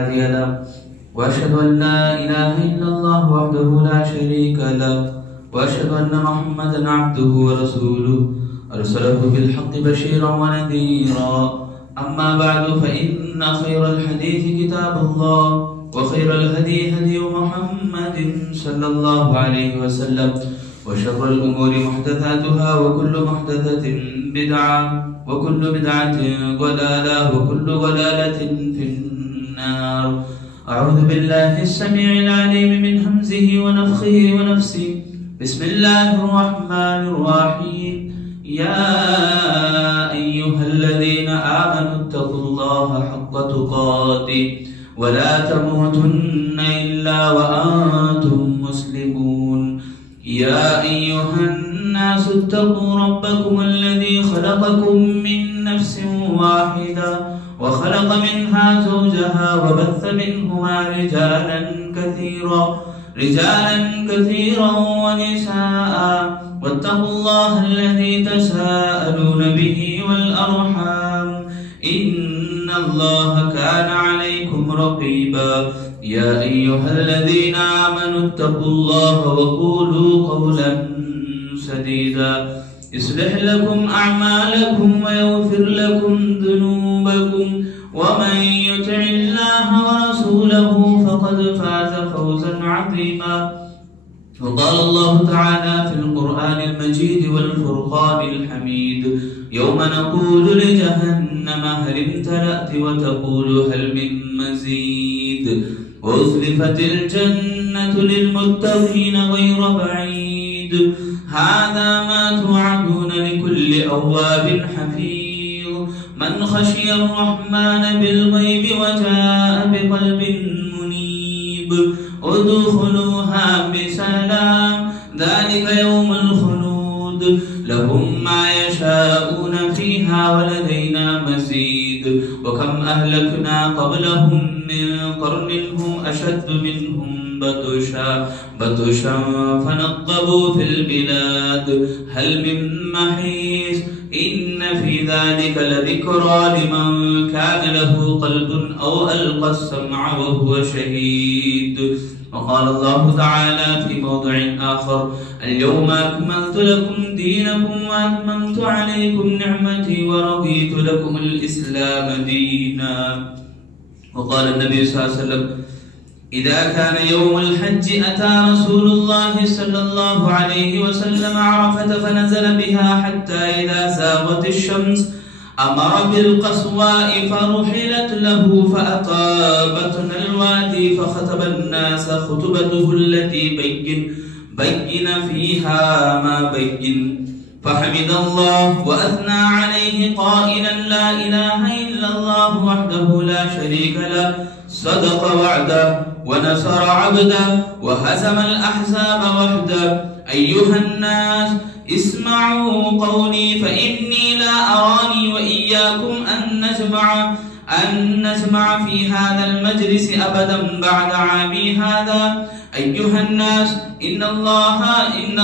هادي له وأشهد أن لا إله إلا الله وحده لا شريك له وأشهد أن محمدا عبده ورسوله أرسله بالحق بشيرا ونذيرا أما بعد فإن خير الحديث كتاب الله وخير الهدي هدي محمد صلى الله عليه وسلم وشر الأمور محدثاتها وكل محدثة بدعة وكل بدعة ضلالة وكل ضلالة في النار. أعوذ بالله السميع العليم من همزه ونفخه ونفسه. بسم الله الرحمن الرحيم. يا أيها الذين آمنوا اتقوا الله حق تقاته ولا تموتن إلا وأنتم مسلمون. يا أيها الناس اتقوا ربكم الذي خلقكم من نفس واحدة وخلق منها زوجها وبث منهما رجالا كثيرا ونساء واتقوا الله الذي تساءلون به والأرحام إن الله كان عليكم رقيبا. يا أيها الذين آمنوا اتقوا الله وقولوا قولا سديدا يصلح لكم أعمالكم ويغفر لكم ذنوبكم ومن يطع الله ورسوله فقد فاز فوزا عظيما. وقال الله تعالى في القرآن المجيد والفرقان الحميد يوم نقول لجهنم هل امتلأت وتقول هل من مزيد وأزلفت الجنة للمتقين غير بعيد هذا ما توعدون لكل أواب حفيظ من خشي الرحمن بالغيب وجاء بقلب منيب ادخلوها بسلام ذلك يوم الخلود لهم ما يشاءون فيها ولدينا مزيد. وكم أهلكنا قبلهم من قرن هم أشد منهم بطشا فنقبوا في البلاد هل من محيص إن في ذلك لذكرى لمن كان له قلب أو ألقى السمع وهو شهيد. وقال الله تعالى في موضع آخر اليوم أكملت لكم دينكم وأتممت عليكم نعمتي ورضيت لكم الإسلام دينا. وقال النبي صلى الله عليه وسلم إذا كان يوم الحج أتى رسول الله صلى الله عليه وسلم عرفة فنزل بها حتى إذا زاغت الشمس أمر بالقصواء فرحلت له فأطابتنا الوادي فخطب الناس خطبته التي بين فيها ما بين فحمد الله وأثنى عليه قائلا لا إله إلا الله وحده لا شريك له صدق وعده ونصر عبده وهزم الأحزاب وحده. أيها الناس اسمعوا قولي فإني لا أراني وإياكم أن نجمع في هذا المجلس أبدا بعد عامي هذا. أيها الناس إن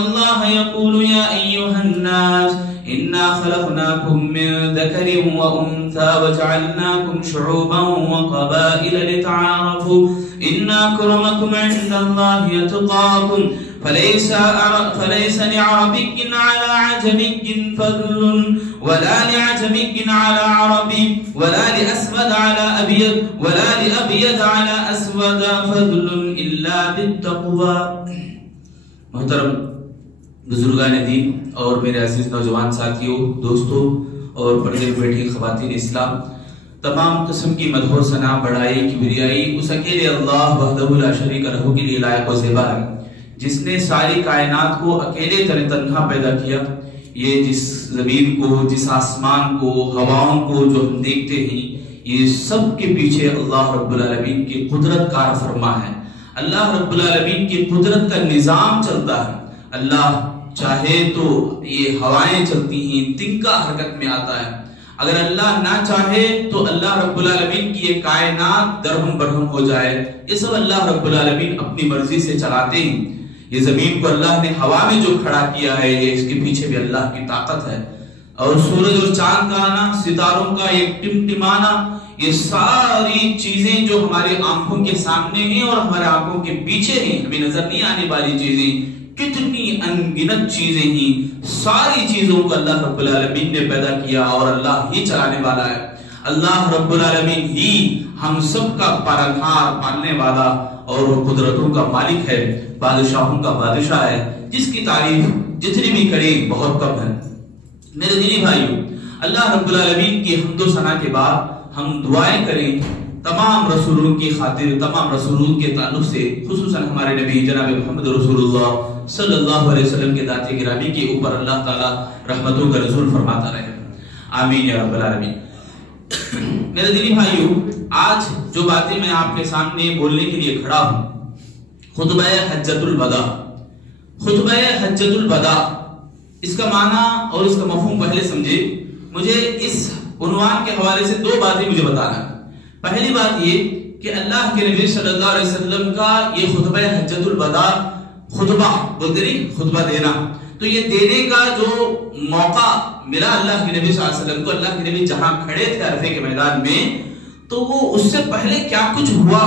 الله يقول يا أيها الناس إنا خلقناكم من ذكر وأنثى وجعلناكم شعوبا وقبائل لتعارفوا إن أكرمكم عند الله يتقاكم فليس لعربي على عجمي فضل ولا لعجمي على عربي ولا لأسود على أبيض ولا لأبيض على أسود فضل إلا بالتقوى. محترم بزرگان دین اور میرے عزیز نوجوان ساتھیوں دوستوں اور پردے میں بیٹھی خواتین اسلام تمام قسم کی مدح و ثنا بڑائی کبریائی اس اکیلے اللہ وحدہ لا شریک لہ کے لیے لائق و زیبا ہے جس نے ساری کائنات کو اکیلے تنہا پیدا کیا. یہ جس زمین کو جس آسمان کو ہواؤں کو جو ہم دیکھتے ہیں یہ سب کے پیچھے اللہ رب العالمین کی قدرت کار فرما ہے. اللہ رب العالمین کی قدرت کا نظام چلتا ہے. اللہ چاہے تو یہ ہوائیں چلتی ہیں تنکا حرکت میں آتا ہے. اگر اللہ نہ چاہے تو اللہ رب العالمین کی یہ کائنات درہم برہم ہو جائے. یہ سب اللہ رب العالمین اپنی مرضی سے چلاتے ہیں. یہ زمین کو اللہ نے ہوا میں جو کھڑا کیا ہے یہ اس کے پیچھے بھی اللہ کی طاقت ہے. اور سورج اور چاند کا آنا ستاروں کا ایک ٹمٹمانا یہ ساری چیزیں جو ہمارے آنکھوں کے سامنے ہیں اور ہمارے آنکھوں کے پیچھے ہیں، ہمیں نظر نہیں آنے والی چیزیں، کتنی انگنت چیزیں ہیں، ساری چیزوں کو اللہ رب العالمین نے پیدا کیا اور اللہ ہی چلانے والا ہے۔ اللہ رب العالمین ہی ہم سب کا پالنہار، پالنے والا اور قدرتوں کا مالک ہے، بادشاہوں کا بادشاہ ہے، جس کی تعریف جتنی بھی کریں بہت کم ہے۔ میرے دینی بھائیوں، اللہ رب العالمین کی حمد و ثنا کے بعد ہم دعائیں کریں تمام رسولوں کی خاطر، تمام رسولوں کے تعلق سے، خصوصاً ہمارے نبی جناب محمد رسول اللہ صلی اللہ علیہ وسلم کے ذات گرامی کے اوپر اللہ تعالی رحمتوں کا نزول فرماتا رہے، آمین یا رب العالمین۔ میرے دینی بھائیوں، آج جو باتیں میں آپ کے سامنے بولنے کے لیے کھڑا ہوں، خطبہ حجۃ الوداع، خطبہ حجۃ الوداع، اس کا معنی اور اس کا مفہوم پہلے سمجھے۔ مجھے اس عنوان کے حوالے سے دو باتیں مجھے بتانا ہے۔ پہلی بات یہ کہ اللہ کے نبی صلی اللہ علیہ وسلم کا یہ خطبہ حجۃ الوداع، خطبہ بولتے نہیں، خطبہ دینا، تو یہ دینے کا جو موقع ملا اللہ کے نبی صلی اللہ علیہ وسلم کو، اللہ کے نبی جہاں کھڑے تھے عرفے کے میدان میں، تو وہ اس سے پہلے کیا کچھ ہوا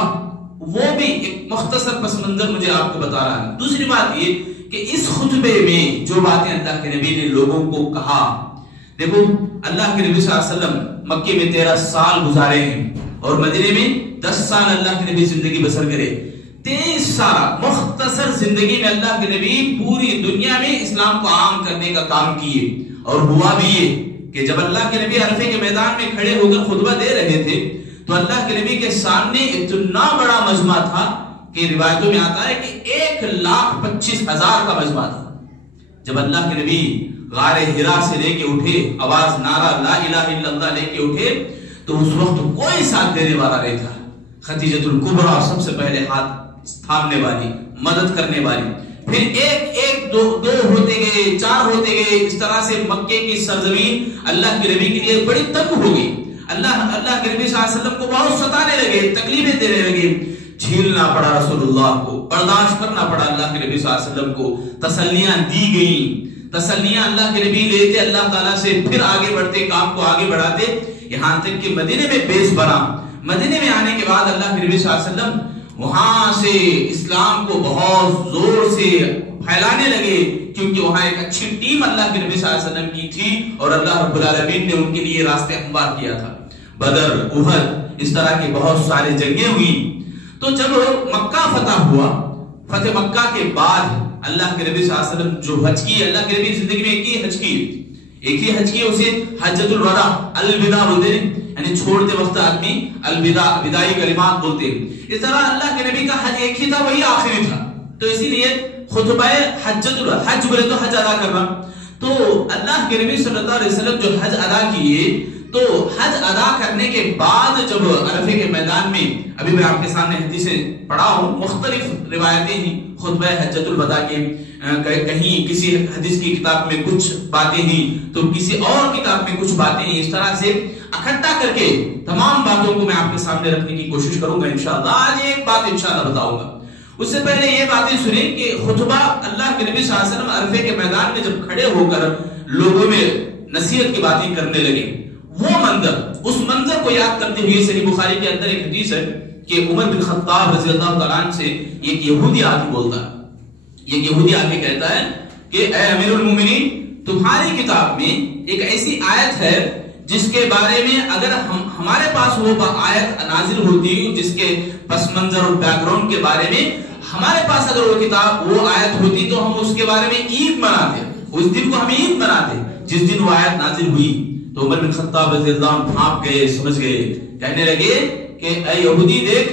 وہ بھی ایک مختصر پس منظر مجھے آپ کو بتا رہا ہے۔ دوسری بات یہ کہ اس خطبے میں جو باتیں اللہ کے نبی نے لوگوں کو کہا، دیکھو اللہ کے نبی صلی اللہ علیہ وسلم مکے میں 13 سال گزارے ہیں اور مدینے میں 10 سال اللہ کے نبی زندگی بسر کرے۔ 23 سال مختصر زندگی میں اللہ کے نبی پوری دنیا میں اسلام کو عام کرنے کا کام کیے، اور ہوا بھی یہ کہ جب اللہ کے نبی عرفے کے میدان میں کھڑے ہو کر خطبہ دے رہے تھے تو اللہ کے نبی کے سامنے اتنا بڑا مجمع تھا کہ روایتوں میں آتا ہے کہ 1,25,000 کا مجمع تھا۔ جب اللہ کے نبی غار حرا سے لے کے اٹھے، آواز نعرہ لا الہ الا اللہ لے کے اٹھے، تو اس وقت کوئی ساتھ دینے والا نہیں تھا۔ خدیجۃ الکبریٰ سب سے پہلے ہاتھ تھامنے والی، مدد کرنے والی، پھر ایک دو ہوتے گئے، 4 ہوتے گئے، اس طرح سے مکے کی سرزمین اللہ کے نبی کے لیے بڑی تنگ ہو گئی۔ اللہ کے نبی صلی اللہ علیہ وسلم کو بہت ستانے لگے، تکلیفیں دینے لگے، جھیلنا پڑا رسول اللہ کو، برداشت کرنا پڑا اللہ کے نبی صلی اللہ علیہ وسلم کو، تسلیاں دی گئیں، تسلیاں اللہ کے نبی لیتے اللہ تعالیٰ سے، پھر آگے بڑھتے، کام کو آگے بڑھاتے، یہاں تک کہ مدینے میں بیس بنا۔ مدینے میں آنے کے بعد اللہ کے نبی صلی اللہ علیہ وسلم وہاں سے اسلام کو بہت زور سے پھیلانے لگے، کیونکہ وہاں ایک اچھی ٹیم اللہ کے نبی صلی اللہ علیہ وسلم کی تھی اور اللہ رب العالمین نے ان کے لیے راستے ہموار کیا تھا۔ بدر، احد، اس طرح کی بہت سارے جنگیں ہوئی۔ تو جب مکہ فتح ہوا، فتح مکہ کے بعد اللہ کے نبی صلی اللہ علیہ وسلم جو حج کی، اللہ کے نبی زندگی میں ایک ہی حج کی، اسے حجۃ الوداع، الوداع بولتے ہیں، یعنی چھوڑتے وقت آدمی الوداع، وداعی کلمات بولتے ہیں۔ اس طرح اللہ کے نبی کا حج ایک ہی تھا، وہی آخری تھا، تو اسی لیے خطبہ حجۃ الوداع، حج بولے تو حج ادا کرنا، تو اللہ کے نبی صلی اللہ علیہ وسلم جو حج ادا کیے، تو حج ادا کرنے کے بعد جب عرفے کے میدان میں، ابھی میں آپ کے سامنے حدیثیں پڑھا ہوں، مختلف روایتیں ہیں خطبہ حجۃ الوداع کے، کہیں کسی حدیث کی کتاب میں کچھ باتیں ہیں تو کسی اور کتاب میں کچھ باتیں ہیں، اس طرح سے اکٹھا کر کے تمام باتوں کو میں آپ کے سامنے رکھنے کی کوشش کروں گا انشاءاللہ۔ آج ایک بات انشاءاللہ بتاؤں گا، اس سے پہلے یہ باتیں سنیں کہ خطبہ اللہ کے نبی صلی اللہ علیہ وسلم عرفے کے میدان میں جب کھڑے ہو کر لوگوں میں نصیحت کی باتیں کرنے لگے، وہ منظر، اس منظر کو یاد کرتے ہوئے صحیح بخاری کے اندر ایک حدیث ہے کہ عمر بن خطاب رضی اللہ تعالیٰ عنہ سے ایک یہودی آدمی بولتا ہے، ایک یہودی آدمی کہتا ہے کہ اے امیر المومنین، تمہاری کتاب میں ایک ایسی آیت ہے جس کے بارے میں اگر ہمارے پاس وہ آیت نازل ہوتی، جس کے پس منظر اور بیک گراؤنڈ کے بارے میں ہمارے پاس اگر وہ کتاب، وہ آیت ہوتی تو ہم اس کے بارے میں عید مناتے، اس دن کو ہم عید مناتے جس دن وہ آیت نازل ہوئی۔ تو عمر بن خطاب رضی اللہ عنہ بھانپ گئے، سمجھ گئے، کہنے لگے کہ اے یہودی دیکھ،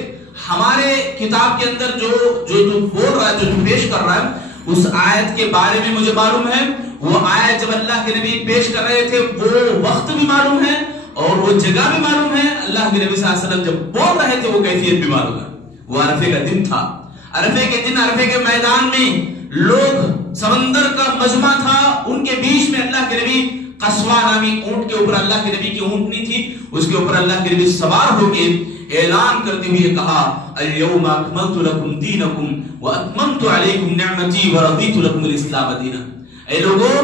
ہمارے کتاب کے اندر جو تو بول رہا ہے، جو تو پیش کر رہا ہے، اس آیت کے بارے میں مجھے معلوم ہے، وہ آیت جب اللہ کے نبی پیش کر رہے تھے وہ وقت بھی معلوم ہے اور وہ جگہ بھی معلوم ہے، اللہ کے نبی صلی اللہ علیہ وسلم جب بول رہے تھے وہ کیفیت بھی معلوم ہے۔ وہ عرفے کا دن تھا، عرفے کے دن عرفے کے میدان میں لوگ، سمندر کا مجمع تھا، ان کے بیچ میں اللہ کے نبی قصوہ نامی اونٹ کے اوپر، اللہ کے نبی کی اونٹنی تھی، اس کے اوپر اللہ کے نبی سوار ہو کے اعلان کرتے ہوئے کہا اليوم اکملت لکم دینکم واتممت علیکم نعمتی ورضیت لکم الاسلام دینا۔ اے لوگوں،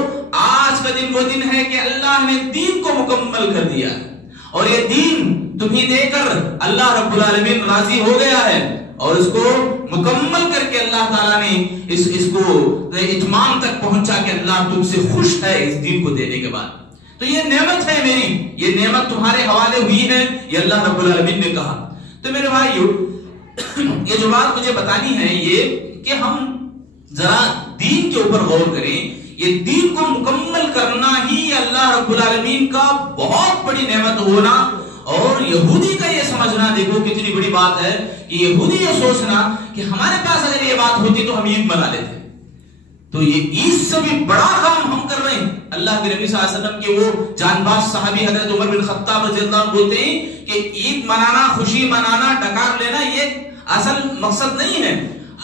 آج کا دن وہ دن ہے کہ اللہ نے دین کو مکمل کر دیا ہے، اور یہ دین تمہیں دے کر اللہ رب العالمین راضی ہو گیا ہے اور اس کو مکمل کر کے اللہ تعالیٰ نے اس کو اتمام تک پہنچا کہ اللہ تم سے خوش ہے اس دین کو دینے کے بعد. تو یہ نعمت ہے میری, یہ نعمت تمہارے حوالے ہوئی ہے, یہ اللہ رب العالمین نے کہا. تو میرے بھائیو یہ جو بات مجھے بتانی ہے یہ کہ ہم ذرا دین کے اوپر غور کریں. یہ دین کو مکمل کرنا ہی اللہ رب العالمین کا بہت بڑی نعمت ہونا, اور یہودی کا یہ سمجھنا دیکھو کتنی بڑی بات ہے کہ یہودی یہ سوچنا کہ ہمارے پاس اگر یہ بات ہوتی تو ہم عید منا لیتے. تو یہ عید سے بھی بڑا کام ہم کر رہے ہیں. اللہ کے نبی صلی اللہ علیہ وسلم کے وہ جان باز صحابی حضرت عمر بن خطاب رضی اللہ عنہ بولتے ہیں کہ عید منانا, خوشی منانا, ڈکار لینا یہ اصل مقصد نہیں ہے,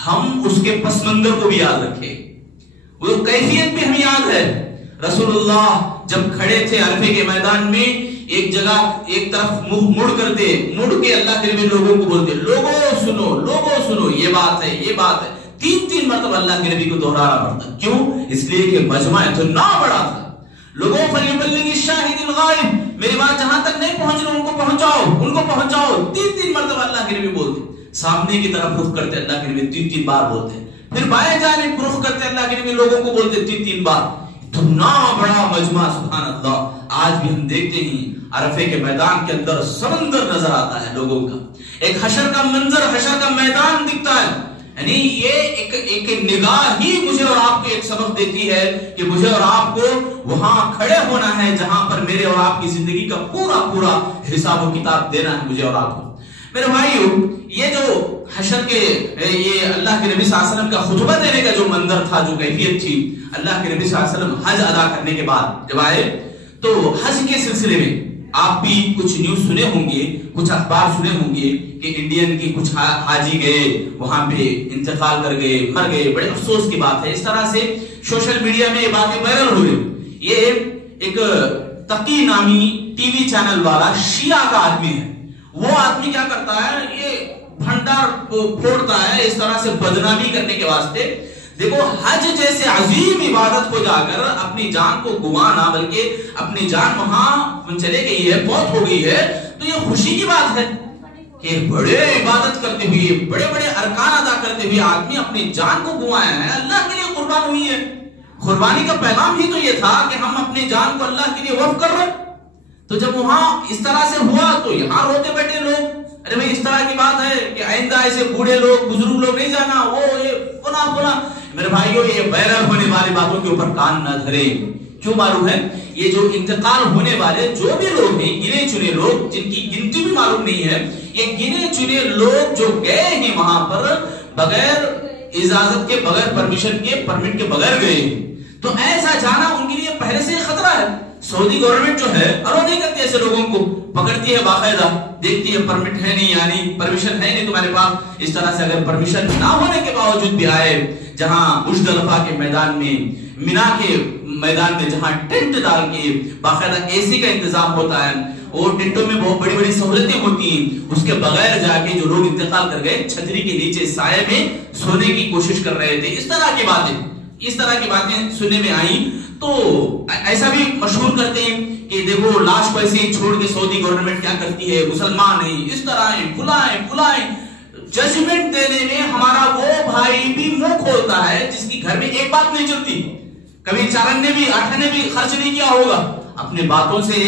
ہم اس کے پس منظر کو بھی یاد رکھیں, وہ کیفیت بھی ہمیں یاد ہے. رسول اللہ جب کھڑے تھے عرفے کے میدان میں, ایک جگہ ایک طرف مڑ کے اللہ کے نبی لوگوں کو بولتے, لوگوں سنو یہ بات ہے. 3 مرتبہ اللہ کے نبی کو دہرانا پڑتا. کیوں؟ اس لیے کہ مجمع اتنا بڑا تھا. لوگوں فلیبلغ الشاہد الغائب, میری بات جہاں تک نہیں پہنچ رہی ان کو پہنچاؤ. 3 مرتبہ اللہ کے نبی بولتے. سامنے کی طرف رخ کرتے اللہ کے نبی 3 بار بولتے. پھر بائیں جانب رخ کرتے اللہ کے نبی لوگوں کو بولتے 3 بار. اتنا بڑا مجمع, سبحان اللہ. آج بھی ہم دیکھتے ہیں عرفے کے میدان کے اندر سمندر نظر آتا ہے لوگوں کا, ایک حشر کا منظر, حشر کا میدان دکھتا ہے. یعنی یہ ایک نگاہ ہی مجھے اور آپ کو ایک سبق دیتی ہے کہ مجھے اور آپ کو وہاں کھڑے ہونا ہے جہاں پر میرے اور آپ کی زندگی کا پورا حساب و کتاب دینا ہے مجھے اور آپ کو. میرے بھائیو یہ جو حشر کے یہ اللہ کے نبی صلی اللہ علیہ وسلم کا خطبہ دینے کا جو منظر تھا, جو کیفیت تھی, اللہ کے نبی صلی اللہ علیہ وسلم حج ادا کرنے کے بعد جب آئے تو حج کے سلسلے میں آپ بھی کچھ نیوز سنے ہوں گے, کچھ اخبار سنے ہوں گے کہ انڈین کے کچھ حاجی گئے وہاں پہ انتقال کر گئے, مر گئے. بڑے افسوس کی بات ہے. اس طرح سے سوشل میڈیا میں یہ باتیں وائرل ہو رہی. یہ ایک تقی نامی ٹی وی چینل والا شیعہ کا آدمی ہے. وہ آدمی کیا کرتا ہے, یہ بھنڈار پھوڑتا ہے اس طرح سے بدنامی کرنے کے واسطے. دیکھو حج جیسے عظیم عبادت کو جا کر اپنی جان کو گوانا, بلکہ اپنی جان وہاں چلے گئی ہے, فوت ہو گئی ہے, تو یہ خوشی کی بات ہے کہ بڑے عبادت کرتے ہوئے, بڑے ارکان ادا کرتے ہوئے آدمی اپنی جان کو گوایا ہے, اللہ کے لیے قربان ہوئی ہے. قربانی کا پیغام ہی تو یہ تھا کہ ہم اپنی جان کو اللہ کے لیے وقف کر رہے. تو جب وہاں اس طرح سے ہوا تو یہاں روتے بیٹھے لوگ, ارے بھائی اس طرح کی بات ہے کہ آئندہ ایسے بوڑھے لوگ, بزرگ لوگ نہیں جانا, وہ یہ فلاں. میرے بھائیوں یہ وائرل ہونے والی باتوں کے اوپر کان نہ دھریں. کیوں معلوم ہے, یہ جو انتقال ہونے والے جو بھی لوگ ہیں, گنے چنے لوگ جن کی گنتی بھی معلوم نہیں ہے, یہ گنے چنے لوگ جو گئے ہیں وہاں پر بغیر اجازت کے, بغیر پرمیشن کے, پرمٹ کے بغیر گئے, تو ایسا جانا ان کے لیے پہلے سے خطرہ ہے. سعودی گورنمنٹ جو ہے الو نہیں کرتی ایسے لوگوں کو, پکڑتی ہے باقاعدہ, دیکھتی ہے پرمٹ ہے نہیں, یعنی پرمیشن ہے نہیں تمہارے پاس. اس طرح سے اگر پرمیشن نہ ہونے کے باوجود بھی آئے, جہاں مزدلفہ کے میدان میں, مینا کے میدان میں جہاں ٹینٹ ڈال کے باقاعدہ اے سی کا انتظام ہوتا ہے, اور ٹینٹوں میں بہت بڑی سہولتیں ہوتی ہیں, اس کے بغیر جا کے جو لوگ انتقال کر گئے چھتری کے نیچے سائے میں سونے کی کوشش کر رہے تھے. اس طرح کی باتیں سننے میں آئیں. تو ایسا بھی مشہور کرتے ہیں کہ دیکھو لاش کو ایسے ہی چھوڑ کے سعودی گورنمنٹ کیا کرتی ہے, مسلمان نہیں, اس طرح بلائیں. ججمنٹ دینے میں ہمارا وہ بھائی بھی منہ کھولتا ہے جس کی گھر میں ایک بات نہیں چلتی, کبھی 4 نے بھی 8 نے بھی خرچ نہیں کیا ہوگا, اپنے باتوں سے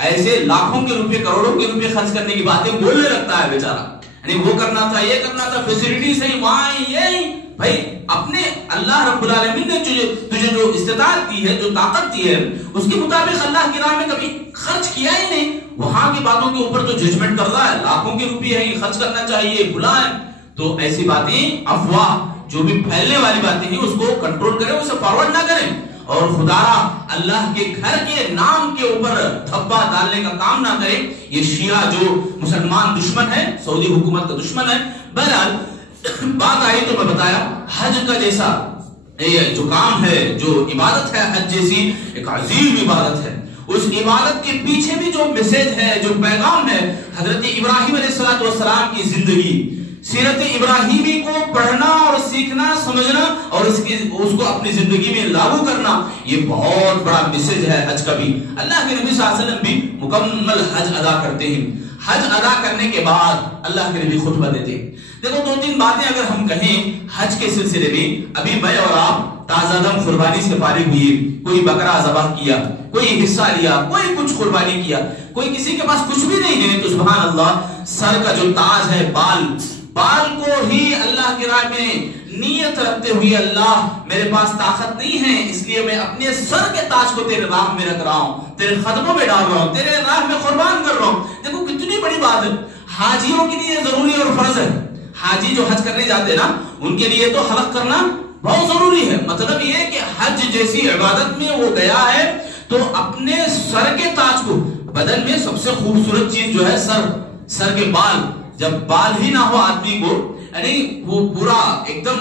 ایسے لاکھوں کے روپے, کروڑوں کے روپے خرچ کرنے کی باتیں بولنے لگتا ہے بیچارہ. یعنی وہ کرنا تھا, یہ کرنا تھا, فیسلٹی صحیح وہاں یہ. بھائی اپنے اللہ رب العالمین نے تجھے جو استطاعت دی ہے, جو طاقت دی ہے, اس کے مطابق اللہ کی راہ میں کبھی خرچ کیا ہی نہیں. وہاں کی باتوں کے اوپر تو ججمنٹ کر رہا ہے, لاکھوں کے روپے ہیں, خرچ کرنا چاہیے, بلائیں. تو ایسی باتیں, افواہ جو بھی پھیلنے والی باتیں ہیں, اس کو کنٹرول کریں, اسے فارورڈ نہ کریں, اور خدا اللہ کے گھر کے نام کے اوپر دھبا ڈالنے کا کام نہ کریں. یہ شیعہ جو مسلمان دشمن ہے, سعودی حکومت کا دشمن ہے. بہرحال بات آئی تو میں بتایا حج کا جیسا جو کام ہے, جو عبادت ہے, حج جیسی ایک عظیم عبادت ہے, اس عبادت کے پیچھے بھی جو میسج ہے, جو پیغام ہے, حضرت ابراہیم علیہ السلام کی زندگی, سیرت ابراہیمی کو پڑھنا اور سیکھنا, سمجھنا, اور اس کو اپنی زندگی میں لاگو کرنا, یہ بہت بڑا میسج ہے حج کا بھی. اللہ کے نبی صلی اللہ علیہ وسلم بھی مکمل حج ادا کرتے ہیں. حج ادا کرنے کے بعد اللہ کے نبی خطبہ دیتے ہیں. دیکھو 2-3 باتیں اگر ہم کہیں حج کے سلسلے میں، ابھی میں اور آپ تازہ دم قربانی سے فارغ ہوئے، کوئی بکرا ذبح کیا، کوئی حصہ لیا، کوئی کچھ قربانی کیا، کوئی کسی کے پاس کچھ بھی نہیں ہے، تو سبحان اللہ سر کا جو تاج ہے، بال کو ہی اللہ کی راہ میں نیت رکھتے ہوئے، اللہ میرے پاس طاقت نہیں ہے، اس لیے میں اپنے سر کے تاج کو تیرے راہ میں رکھ رہا ہوں، تیرے قدموں میں ڈال رہا ہوں، تیرے راہ میں قربان کر رہا ہوں. دیکھو کتنی بڑی بات ہے. حاجیوں کے لیے ضروری اور فرض ہے. حاجی جو حج کرنے جاتے ہیں نا، ان کے لیے تو حلق کرنا بہت ضروری ہے. مطلب یہ کہ حج جیسی عبادت میں وہ گیا ہے تو اپنے سر کے تاج کو، بدن میں سب سے خوبصورت چیز جو ہے سر کے بال، جب بال ہی نہ ہو آدمی کو، یعنی وہ پورا ایک دم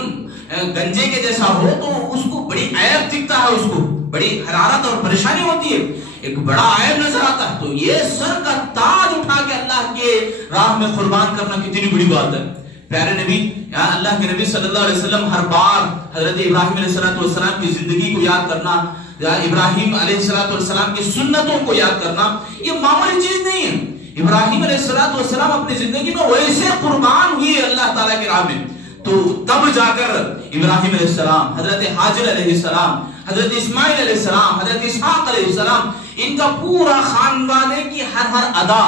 گنجے کے جیسا ہو تو اس کو بڑی عیب دکھتا ہے، اس کو بڑی حرارت اور پریشانی ہوتی ہے، ایک بڑا عیب نظر آتا ہے. تو یہ سر کا تاج اٹھا کے اللہ کے راہ میں قربان کرنا کتنی بڑی بات ہے. پیارے نبی، اللہ کے نبی صلی اللہ علیہ وسلم ہر بار حضرت ابراہیم علیہ السلام کی زندگی کو یاد کرنا، ابراہیم علیہ السلام کی سنتوں کو یاد کرنا، یہ معمولی چیز نہیں ہے. ابراہیم علیہ السلام اپنی زندگی میں ویسے قربان ہوئے اللہ تعالیٰ کی راہ میں، تو تب جا کر ابراہیم علیہ السلام، حضرت حاجر علیہ السلام، حضرت اسماعیل علیہ السلام، حضرت اسحاق علیہ السلام، ان کا پورا خاندان کی ہر ادا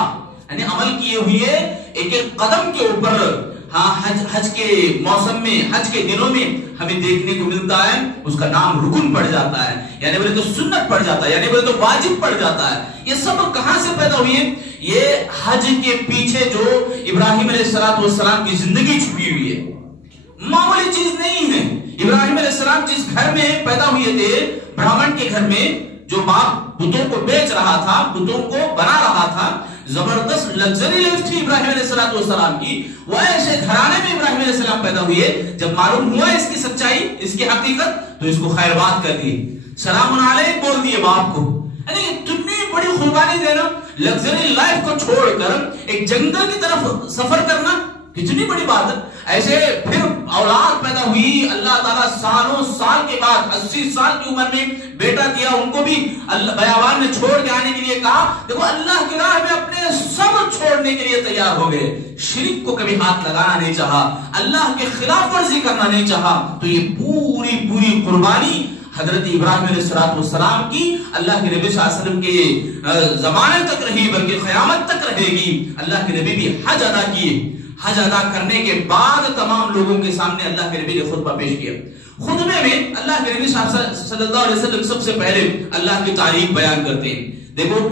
یعنی عمل کیے ہوئے ایک ایک قدم کے اوپر، حج کے موسم میں، حج کے دنوں میں ہمیں دیکھنے کو ملتا ہے. اس کا نام رکن پڑ جاتا ہے، یعنی بولے تو سنت پڑ جاتا ہے، یعنی بولے تو واجب پڑ جاتا ہے. یہ سب کہاں سے پیدا ہوئی ہے؟ یہ حج کے پیچھے جو ابراہیم علیہ السلام کی زندگی چھپی ہوئی ہے، معمولی چیز نہیں ہے. ابراہیم علیہ السلام جس گھر میں پیدا ہوئے تھے، برہمن کے گھر میں، جو باپ بتوں کو بیچ رہا تھا، بتوں کو بنا رہا تھا، زبردست لگژری لائف تھی ابراہیم علیہ السلام کی. وہ ایسے گھرانے میں ابراہیم علیہ السلام پیدا ہوئے، جب معلوم ہوا اس کی سچائی، اس کی حقیقت، تو اس کو خیر بات کر دی، سلام علیک بول دیے باپ کو. یعنی اتنی بڑی قربانی دینا، لگژری لائف کو چھوڑ کر ایک جنگل کی طرف سفر کرنا، کتنی بڑی بات ہے. ایسے پھر اولاد پیدا ہوئی، اللہ تعالیٰ سالوں سال کے بعد 80 سال کی عمر میں بیٹا دیا، ان کو بھی بیابان میں چھوڑ کے آنے کے لیے کہا. دیکھو اللہ کی راہ میں اپنے سب چھوڑنے کے لیے تیار ہو گئے، شرک کو کبھی ہاتھ لگانا نہیں چاہا، اللہ کے خلاف ورزی کرنا نہیں چاہا. تو یہ پوری قربانی حضرت ابراہیم علیہ السلام کی اللہ کے نبی صلی اللہ علیہ وسلم کے زمانے تک رہی، بلکہ قیامت تک رہے گی. اللہ کے نبی بھی حج ادا کیے، حج ادا کرنے کے بعد تمام لوگوں کے سامنے اللہ کے نبی نے خطبہ پیش کیا. خطبے میں اللہ کے نبی صلی اللہ علیہ وسلم سب سے پہلے اللہ کی تعریف بیان کرتے ہیں. دیکھو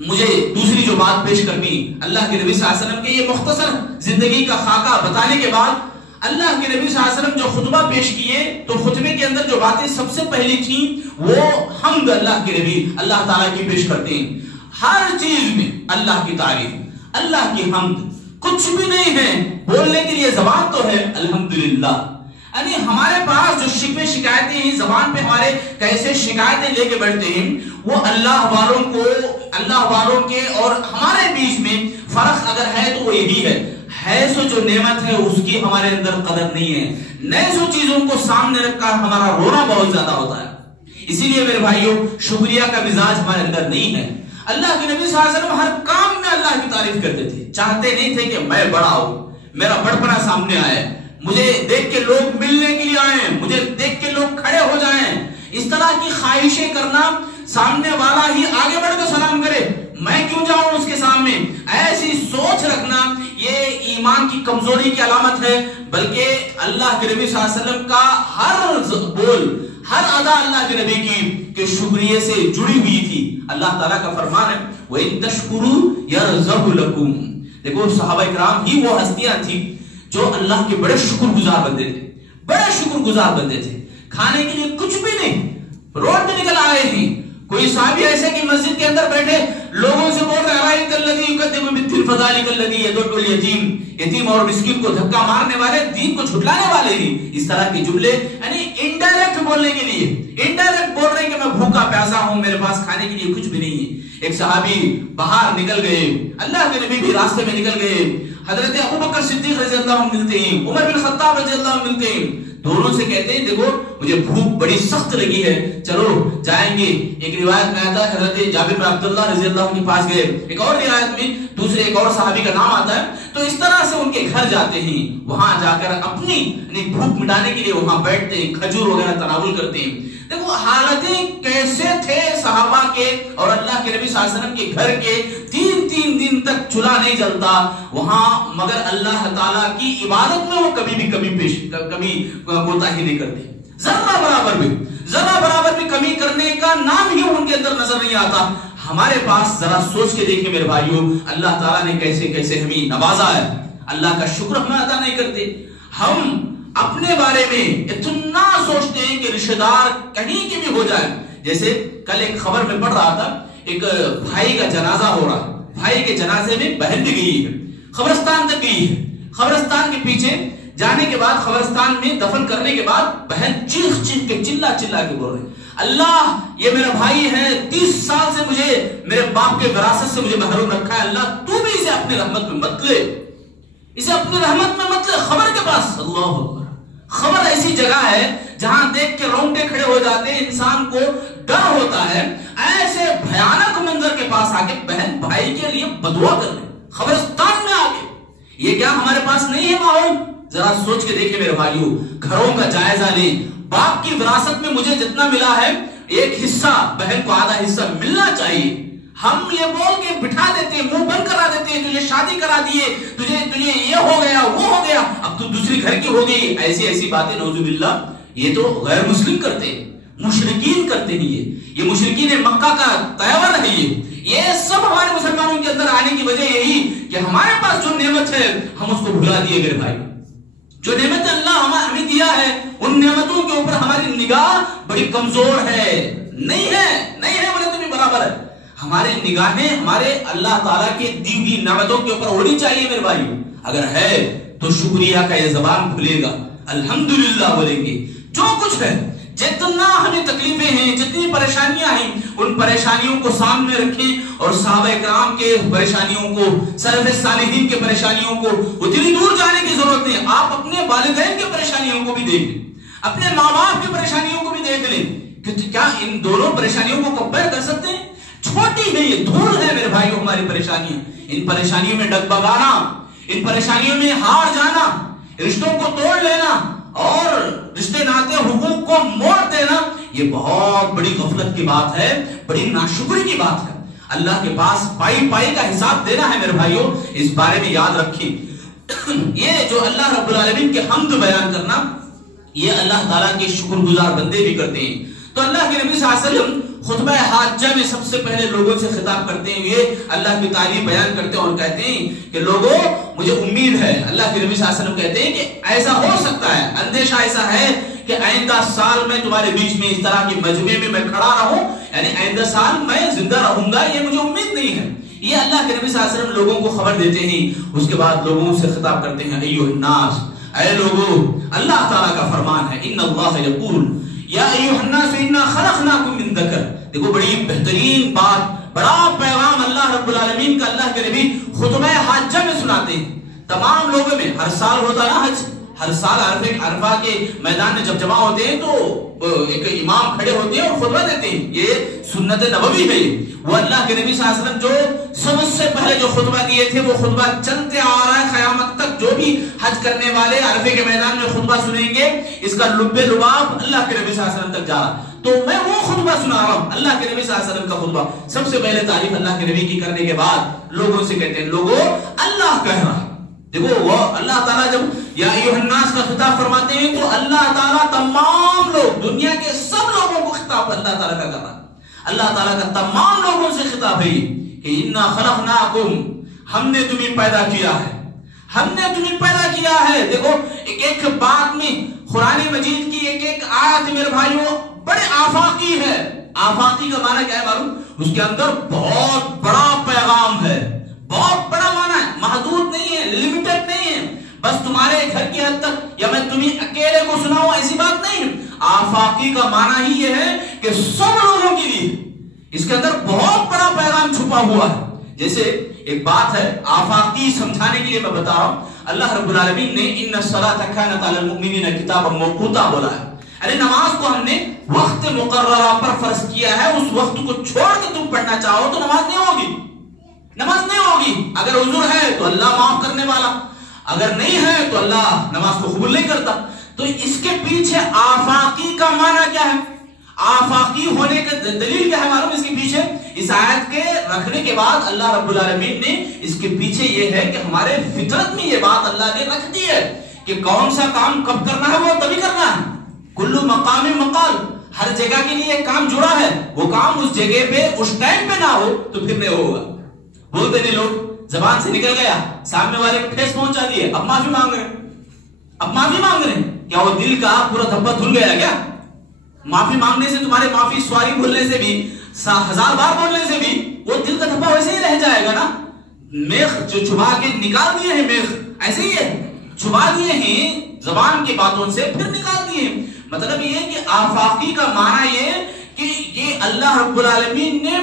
مجھے دوسری جو بات پیش کرنی، اللہ کے نبی صلی اللہ علیہ وسلم کے یہ مختصر زندگی کا خاکہ بتانے کے بعد اللہ کے نبی صلی اللہ علیہ وسلم جو خطبہ پیش کیے، تو خطبے کے اندر جو باتیں سب سے پہلی تھیں وہ حمد اللہ کے نبی اللہ تعالیٰ کی پیش کرتے ہیں. ہر چیز میں اللہ کی تعریف، اللہ کی حمد، کچھ بھی نہیں ہے بولنے کے لیے زبان تو ہے الحمدللہ. یعنی ہمارے پاس جو شکوے شکایتیں ہیں، زبان پہ ہمارے کیسے شکایتیں لے کے بیٹھتے ہیں، وہ اللہ والوں کے اور ہمارے بیچ میں فرق اگر ہے تو وہ یہی ہے سو جو نعمت ہے اس کی ہمارے اندر قدر نہیں ہے. نئے سو چیزوں کو سامنے رکھ کر ہمارا رونا بہت زیادہ ہوتا ہے. اسی لیے میرے بھائیوں، شکریہ کا مزاج ہمارے اندر نہیں ہے. اللہ کے نبی صلی اللہ علیہ وسلم ہر کام میں اللہ کی تعریف کرتے تھے، چاہتے نہیں تھے کہ میں بڑا ہوں، میرا بڑپنا سامنے آئے، مجھے دیکھ کے لوگ ملنے کے لیے آئیں، مجھے دیکھ کے لوگ کھڑے ہو جائیں. اس طرح کی خواہشیں کرنا، سامنے والا ہی آگے بڑھ کے سلام کرے، میں کیوں جاؤں اس کے سامنے، ایسی سوچ رکھنا یہ ایمان کی کمزوری کی علامت ہے. بلکہ اللہ کے نبی صلی اللہ علیہ وسلم کا ہر بول، ہر ادا اللہ کے نبی کی کہ شکریہ سے جڑی ہوئی تھی. اللہ تعالیٰ کا فرمان ہے وَإِن تَشْكُرُوا يَرْزَقْ لَكُمْ. دیکھو صحابہ کرام ہی وہ ہستیاں تھیں جو اللہ کے بڑے شکر گزار بندے تھے، بڑے شکر گزار بندے تھے. کھانے کے لیے کچھ بھی نہیں، روڈ پہ نکل آئے تھے. کوئی صحابی ایسے کہ مسجد کے اندر بیٹھے لوگوں سے بول رہے رائت الذی یقدم بالدین فذلک الذی یدعو الیتیم، یتیم اور مسکین کو دھکا مارنے والے، دین کو جھٹلانے والے ہی. اس طرح کے جملے یعنی انڈائریکٹ بولنے کے لیے، انڈائریکٹ بول رہے ہیں کہ میں بھوکا پیاسا ہوں، میرے پاس کھانے کے لیے کچھ بھی نہیں ہے. ایک صحابی باہر نکل گئے، اللہ کے نبی بھی راستے میں نکل گئے. حضرت ابو بکر صدیق رضی اللہ عنہ ملتے ہیں، عمر بن خطاب رضی اللہ عنہ ملتے ہیں، دونوں سے کہتے ہیں دیکھو مجھے بھوک بڑی سخت لگی ہے، چلو جائیں گے۔ ایک روایت میں آتا ہے حضرت جابر بن عبداللہ رضی اللہ عنہ کے پاس گئے، ایک اور روایت میں دوسرے ایک اور صحابی کا نام آتا ہے، تو اس طرح سے ان کے گھر جاتے ہیں، وہاں جا کر اپنی بھوک مٹانے کے لیے وہاں بیٹھتے ہیں، کھجور وغیرہ تناول کرتے ہیں۔ دیکھو حالتیں کیسے تھے صحابہ کے اور اللہ کے نبی صلی اللہ علیہ وسلم کے گھر کے، تین دن تک چولہا نہیں جلتا وہاں، مگر اللہ تعالیٰ کی عبادت میں وہ کبھی کوتاہی نہیں کرتے، ذرہ برابر بھی کمی کرنے کا نام ہی ان کے اندر نظر نہیں آتا۔ ہمارے پاس ذرا سوچ کے دیکھیں میرے بھائیوں، اللہ تعالیٰ نے کیسے کیسے ہمیں نوازا ہے، اللہ کا شکر ہم ادا نہیں کرتے۔ ہم اپنے بارے میں اتنا سوچتے ہیں کہ رشتہ دار کہیں کی بھی ہو جائے، جیسے کل ایک خبر میں پڑھ رہا تھا، ایک بھائی کا جنازہ ہو رہا ہے، بھائی کے جنازے میں بہن بھی گئی ہے، قبرستان تک گئی ہے، قبرستان کے پیچھے جانے کے بعد، قبرستان میں دفن کرنے کے بعد بہن چیخ کے چلا کے بول رہی، اللہ یہ میرا بھائی ہے، 30 سال سے مجھے میرے باپ کے وراثت سے مجھے محروم رکھا ہے، اللہ تو بھی اسے اپنے رحمت میں مت لے، اسے اپنی رحمت میں مت لے۔ خبر کے پاس، اللہ اکبر، خبر ایسی جگہ ہے جہاں دیکھ کے رونگٹے کھڑے ہو جاتے ہیں، انسان کو ڈر ہوتا ہے، ایسے بھیانک منظر کے پاس آ کے بہن بھائی کے لیے بدعا کر لیں قبرستان میں آ کے، یہ کیا ہمارے پاس نہیں ہے ماحول؟ ذرا سوچ کے دیکھیں میرے بھائیوں، گھروں کا جائزہ لیں، باپ کی وراثت میں مجھے جتنا ملا ہے ایک حصہ، بہن کو آدھا حصہ ملنا چاہیے۔ ہم یہ بول کے بٹھا دیتے ہیں، منہ بند کرا دیتے ہیں، تجھے شادی کرا دیے، تجھے یہ ہو گیا وہ ہو گیا، اب تو دوسری گھر کی ہو گئی، ایسی باتیں نعوذ باللہ یہ تو غیر مسلم کرتے ہیں، مشرکین کرتے ہیں، یہ مشرکین مکہ کا تیور ہے، یہ سب ہمارے مسلمانوں کے اندر آنے کی وجہ یہی کہ ہمارے پاس جو نعمت ہے ہم اس کو بھلا دیے میرے بھائی، جو نعمت اللہ ہمیں دیا ہے ان نعمتوں کے اوپر ہماری نگاہ بڑی کمزور ہے، نہیں ہے بولے تو بھی برابر ہے، ہماری نگاہیں ہمارے اللہ تعالیٰ کے دی ہوئی نعمتوں کے اوپر ہونی چاہیے میرے بھائی، اگر ہے تو شکریہ کا یہ زبان کھلے گا، الحمدللہ بولیں گے، جو کچھ ہے جتنا ہمیں تکلیفیں ہیں، جتنی پریشانیاں ہیں، ان پریشانیوں کو سامنے رکھیں اور صحابہ کرام کے پریشانیوں کو، سلف صالحین کے پریشانیوں کو اتنی دور جانے کی ضرورت نہیں، آپ اپنے والدین کے پریشانیوں کو بھی دیکھ لیں، اپنے ماں باپ کی پریشانیوں کو بھی دیکھ لیں، کہ کیا ان دونوں پریشانیوں کو کمپیئر کر سکتے ہیں؟ چھوٹی ہے، یہ دھول ہے میرے بھائیوں ہماری پریشانیاں، ان پریشانیوں میں ڈگمگانا، ان پریشانیوں میں ہار جانا، رشتوں کو توڑ لینا اور رشتے ناطے حقوق کو موڑ دینا، یہ بہت بڑی غفلت کی بات ہے، بڑی ناشکری کی بات ہے، اللہ کے پاس پائی کا حساب دینا ہے میرے بھائیوں، اس بارے میں یاد رکھیں۔ یہ جو اللہ رب العالمین کے حمد بیان کرنا، یہ اللہ تعالیٰ کے شکر گزار بندے بھی کرتے ہیں، تو اللہ کے نبی صلی اللہ علیہ وسلم خطبہ حاجہ میں سب سے پہلے لوگوں سے خطاب کرتے ہوئے اللہ کی تعریف بیان کرتے ہیں اور کہتے ہیں کہ لوگوں مجھے امید ہے، اللہ کے نبی صلی اللہ علیہ وسلم کہتے ہیں کہ ایسا ہو سکتا ہے، اندیشہ ایسا ہے کہ آئندہ سال میں تمہارے بیچ میں اس طرح کے مجمع میں میں کھڑا رہوں، یعنی آئندہ سال میں زندہ رہوں گا، یہ مجھے امید نہیں ہے۔ یہ اللہ کے نبی صلی اللہ علیہ وسلم لوگوں کو خبر دیتے ہیں، اس کے بعد لوگوں سے خطاب کرتے ہیں، ایھا الناس، اے لوگوں، اللہ تعالیٰ کا فرمان ہے، ان اللہ یقول یا ایھا الناس انا خلقناکم من ذکر، دیکھو بڑی بہترین بات، بڑا پیغام اللہ رب العالمین کا اللہ کے نبی خطبہ حاجہ میں سناتے ہیں تمام لوگوں میں۔ ہر سال ہوتا ہے حج، ہر سال عرفہ کے میدان میں جب جمع ہوتے ہیں تو ایک امام کھڑے ہوتے ہیں اور خطبہ دیتے ہیں، یہ سنت نبوی ہے، وہ اللہ کے نبی صلی اللہ علیہ وسلم جو سب سے پہلے جو خطبہ دیے تھے وہ خطبہ چلتے آ رہا ہے قیامت تک، جو بھی حج کرنے والے عرفے کے میدان میں خطبہ سنیں گے اس کا لب لباب اللہ کے نبی صلی اللہ علیہ وسلم تک جا رہا، تو میں وہ خطبہ سنا رہا ہوں، اللہ کے نبی صلی اللہ علیہ وسلم کا خطبہ۔ سب سے پہلے تعریف اللہ کے نبی کی کرنے کے بعد لوگوں سے کہتے ہیں، لوگوں اللہ کہہ رہا ہے، دیکھو وہ اللہ تعالیٰ جب یا ایھا الناس کا خطاب فرماتے ہیں تو اللہ تعالیٰ تمام لوگ، دنیا کے سب لوگوں کو خطاب اللہ تعالیٰ کا کر رہا ہے، اللہ تعالیٰ کا تمام لوگوں سے خطاب ہے کہ انا خلقناکم، ہم نے تمہیں پیدا کیا ہے، ہم نے تمہیں پیدا کیا ہے۔ دیکھو ایک بات میں قرآن مجید کی ایک آیت میرے بھائیوں بڑے آفاقی ہے، آفاقی کا معنی کیا ہے معلوم؟ اس کے اندر بہت بڑا پیغام ہے، بہت بڑا معنی ہے، محدود نہیں ہے، لمیٹڈ نہیں ہے، بس تمہارے گھر کی حد تک یا میں تمہیں اکیلے کو سناؤں ایسی بات نہیں ہے۔ آفاقی کا معنی ہی یہ ہے کہ سب لوگوں کے لیے اس کے اندر بہت بڑا پیغام چھپا ہوا ہے، جیسے ایک بات ہے آفاقی سمجھانے کے لیے میں بتا رہا ہوں، اللہ رب العالمین نے ان الصلاۃ کانت علی المؤمنین کتابا موقوتا بولا ہے، یعنی نماز کو ہم نے وقت مقررہ پر فرض کیا ہے، اس وقت کو چھوڑ کے تم پڑھنا چاہو تو نماز نہیں ہوگی، نماز نہیں ہوگی۔ اگر عذر ہے تو اللہ معاف کرنے والا، اگر نہیں ہے تو اللہ نماز کو قبول نہیں کرتا۔ تو اس کے پیچھے آفاقی کا معنی کیا ہے؟ آفاقی ہونے کا دلیل کیا ہے معلوم اس کے پیچھے؟ اس آیت کے رکھنے کے بعد اللہ رب العالمین نے اس کے پیچھے یہ ہے کہ ہمارے فطرت میں یہ بات اللہ نے رکھ دی ہے کہ کون سا کام کب کرنا ہے وہ تبھی کرنا ہے۔ کلو مقام مقال، ہر جگہ کے لیے ایک کام جڑا ہے، وہ کام اس جگہ پہ اس ٹائم پہ نہ ہو تو پھر نہیں ہوگا۔ بولتے نہیں لوگ، زبان سے نکل گیا، سامنے والے کو ٹھیس پہنچا دیے، اب معافی مانگ رہے ہیں، اب معافی مانگ رہے ہیں۔ کیا وہ دل کا پورا دھبا دھل گیا کیا؟ معافی مانگنے سے تمہارے معافی سواری بولنے سے بھی، 1000 بار بولنے سے بھی وہ دل کا دھبا ویسے ہی رہ جائے گا نا۔ میخ جو چھپا کے نکال دیے ہیں، میخ ایسے ہی ہے، چھپا دیے ہیں زبان کی باتوں سے پھر نکال دیے ہیں۔ مطلب یہ کہ آفاقی کا معنی یہ کہ یہ اللہ رب العالمین نے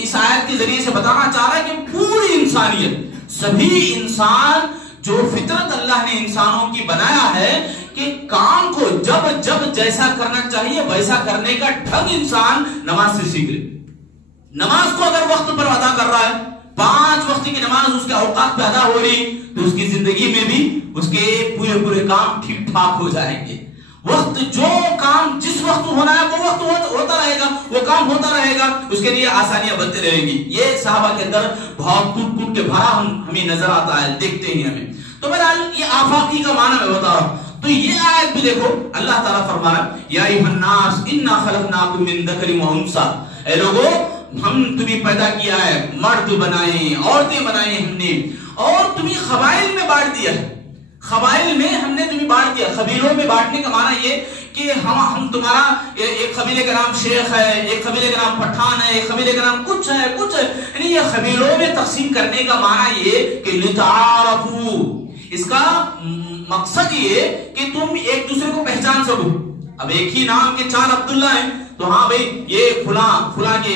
اس آیت کے ذریعے سے بتانا چاہ رہا ہے کہ پوری انسانیت، سبھی انسان جو فطرت اللہ نے انسانوں کی بنایا ہے کہ کام کو جب جب جیسا کرنا چاہیے ویسا کرنے کا ڈھنگ انسان نماز سے سیکھ لے۔ نماز کو اگر وقت پر ادا کر رہا ہے، 5 وقت کی نماز اس کے اوقات پہ ادا ہو رہی، تو اس کی زندگی میں بھی اس کے پورے کام ٹھیک ٹھاک ہو جائیں گے۔ وقت جو کام جس وقت ہونا ہے وہ وقت ہوتا رہے گا، وہ کام ہوتا رہے گا، اس کے لیے آسانیاں بنتے رہیں گی۔ یہ صحابہ کے اندر بہت ٹوٹ کے بھرا ہمیں نظر آتا ہے، دیکھتے ہیں ہمیں۔ تو بہرحال یہ آفاقی کا معنی میں بتا رہا ہوں۔ تو یہ آیت بھی دیکھو، اللہ تعالیٰ فرمایا یا ایھا الناس انا خلقناکم من ذکر و انثی، اے لوگو ہم تمہیں پیدا کیا ہے، مرد بنائے، عورتیں بنائے ہم نے، اور تمہیں قبائل میں بانٹ دیا ہے۔ قبائل میں ہم نے تمہیں بانٹ دیا۔ قبیلوں میں بانٹنے کا معنی یہ کہ ہم تمہارا ایک قبیلے کا نام شیخ ہے، ایک قبیلے کا نام پٹھان ہے، ایک قبیلے کا نام کچھ ہے، یعنی یہ قبیلوں میں تقسیم کرنے کا معنی یہ کہ لتعارفوا، اس کا مقصد یہ کہ تم ایک دوسرے کو پہچان سکو۔ اب ایک ہی نام کے 4 عبداللہ ہیں تو ہاں بھئی یہ فلاں کے